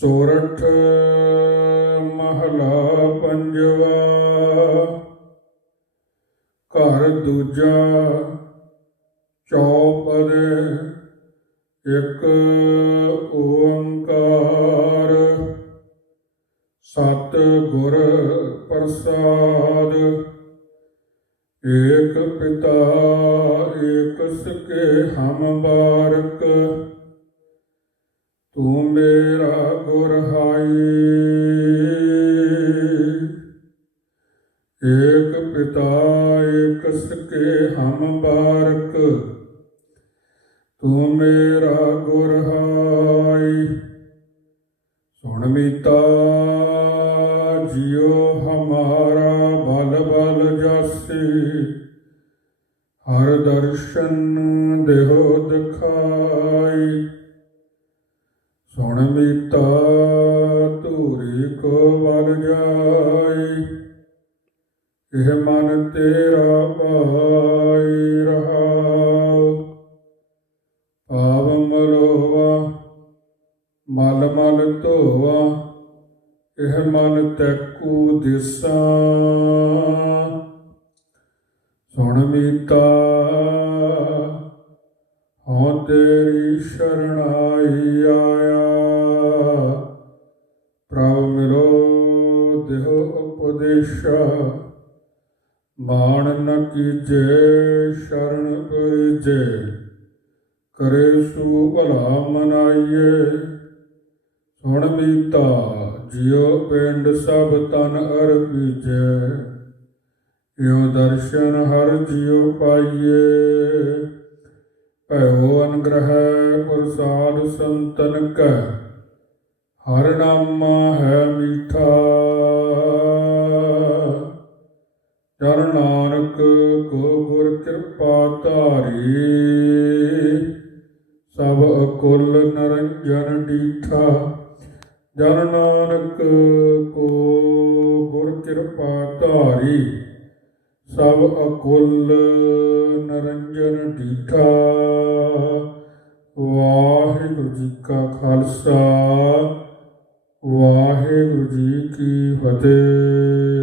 ਸੋਰਠ ਮਹਲਾ ਪੰਜਵਾ, ਘਰ ਦੂਜਾ ਚੌਪਦ, ਇੱਕ ਓੰਕਾਰ। ਸਤ ਗੁਰ ਪ੍ਰਸਾਦ, ਏਕ ਪਿਤਾ, ਏਕ ਸਕੇ ਹਮ ਬਾਰਕ। ਤੂੰ ਮੇਰਾ ਗੁਰ ਹਾਈ। ਏਕ ਪਿਤਾ, ਏਕ ਸਕੇ, ਹਮ ਬਾਰਕ। ਤੂੰ ਮੇਰਾ ਗੁਰ ਹਾਈ। ਸੁਣ ਮੀਤਾ, ਜਿਉ ਹਮਾਰਾ ਬਲ ਬਲ ਜਾਸੀ। ਹਰ ਦਰਸ਼ਨ ਦੇਹੋ ਦਿਖਾਈ। ਸੁਣ ਮੀਤਾ ਧੂਰੀ ਕੋ ਵਲ ਜਾਈ, ਇਹ ਮਨ ਤੇਰਾ ਭਾਈ ਰਹਾਉ। ਪਾਵ ਮਲੋਵਾ, ਮਲ ਮਲ ਧੋਵਾ, ਇਹ ਮਨ ਤੈਕੂ ਦਿਸਾਂ। ਸੁਣ ਮੀਤਾ ਹਾਂ ਤੇਰੀ ਸ਼ਰਣਾਈ ਆਏ। ਦੇਹੁ ਉਪਦੇਸ਼ਾ, ਮਾਣ ਨ ਕੀਜੇ, ਸ਼ਰਨ ਪਰਿਜੇ ਕਰੇ ਸੂ ਭਲਾ ਮਨਾਈਏ ਸੁਣ ਮੀਤਾ, ਜਿਉ ਪਿੰਡ ਸਭ ਤਨ ਅਰਪੀਜੈ ਇਉ ਦਰਸ਼ਨ ਹਰ ਜਿਉ ਪਾਈਏ ਭਇਓ ਅਨਗ੍ਰਹਿ ਪ੍ਰਸਾਦ ਸੰਤਨ ਕੈ, ਹਰ ਨਾਮਾ ਹੈ ਮੀਠਾ। ਜਨ ਨਾਨਕ ਕੋ ਗੁਰ ਕਿਰਪਾ ਧਾਰੀ। ਸਭ ਅਕੁਲ ਨਰੰਜਨ ਡੀਠਾ। ਜਨ ਨਾਨਕ ਕੋ ਗੁਰ ਕਿਰਪਾ ਧਾਰੀ। ਸਭ ਅਕੁਲ ਨਰੰਜਨ ਡੀਠਾ। ਵਾਹਿਗੁਰੂ ਜੀ ਕਾ ਖਾਲਸਾ। ਵਾਹਿਗੁਰੂ ਜੀ ਕੀ ਫਤਿਹ।